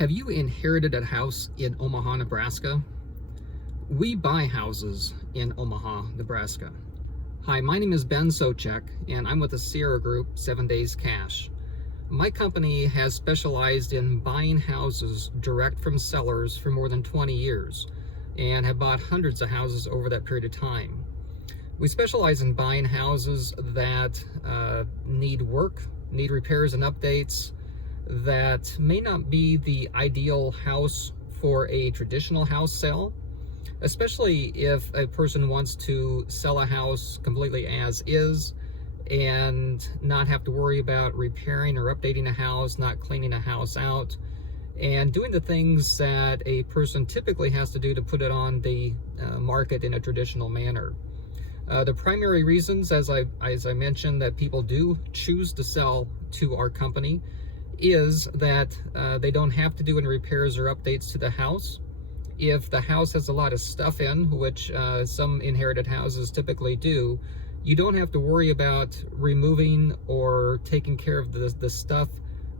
Have you inherited a house in Omaha, Nebraska? We buy houses in Omaha, Nebraska. Hi, my name is Ben Souchek, and I'm with the Sierra Group, 7 Days Cash. My company has specialized in buying houses direct from sellers for more than 20 years and have bought hundreds of houses over that period of time. We specialize in buying houses that need work, need repairs and updates, that may not be the ideal house for a traditional house sale, especially if a person wants to sell a house completely as is and not have to worry about repairing or updating a house, not cleaning a house out, and doing the things that a person typically has to do to put it on the market in a traditional manner. The primary reasons, as I mentioned, that people do choose to sell to our company is that they don't have to do any repairs or updates to the house. If the house has a lot of stuff in, which some inherited houses typically do, you don't have to worry about removing or taking care of the stuff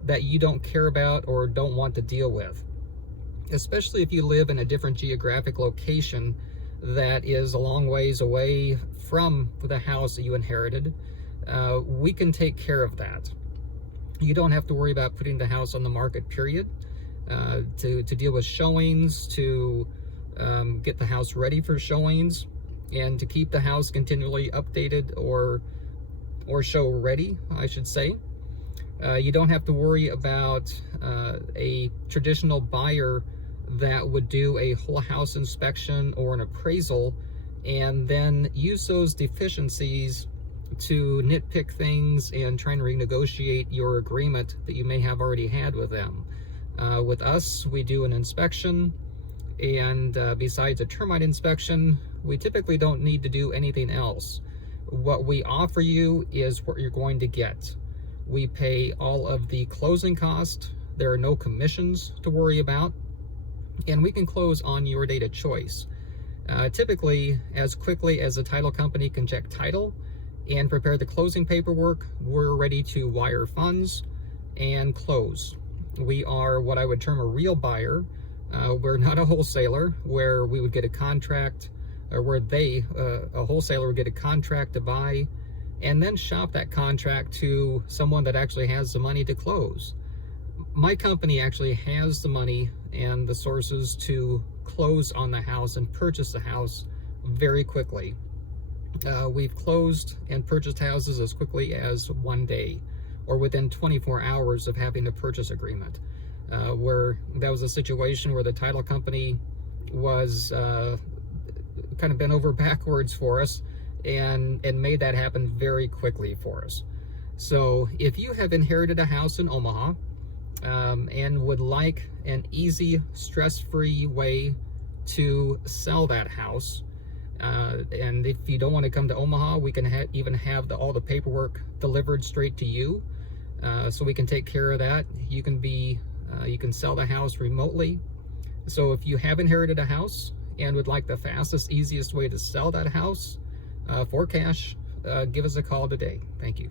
that you don't care about or don't want to deal with. Especially if you live in a different geographic location that is a long ways away from the house that you inherited, we can take care of that. You don't have to worry about putting the house on the market, period, to deal with showings, to get the house ready for showings, and to keep the house continually updated or show ready, I should say. You don't have to worry about a traditional buyer that would do a whole house inspection or an appraisal and then use those deficiencies to nitpick things and try and renegotiate your agreement that you may have already had with them. With us, we do an inspection, and besides a termite inspection, we typically don't need to do anything else. What we offer you is what you're going to get. We pay all of the closing costs. There are no commissions to worry about, and we can close on your date of choice. Typically, as quickly as the title company can check title and prepare the closing paperwork, we're ready to wire funds and close. We are what I would term a real buyer. We're not a wholesaler where we would get a contract, or where a wholesaler would get a contract to buy and then shop that contract to someone that actually has the money to close. My company actually has the money and the sources to close on the house and purchase the house very quickly. We've closed and purchased houses as quickly as 1 day or within 24 hours of having a purchase agreement, where that was a situation where the title company was kind of bent over backwards for us and made that happen very quickly for us. So if you have inherited a house in Omaha and would like an easy, stress-free way to sell that house, and if you don't want to come to Omaha, we can even have all the paperwork delivered straight to you, so we can take care of that. You can sell the house remotely. So if you have inherited a house and would like the fastest, easiest way to sell that house for cash, give us a call today. Thank you.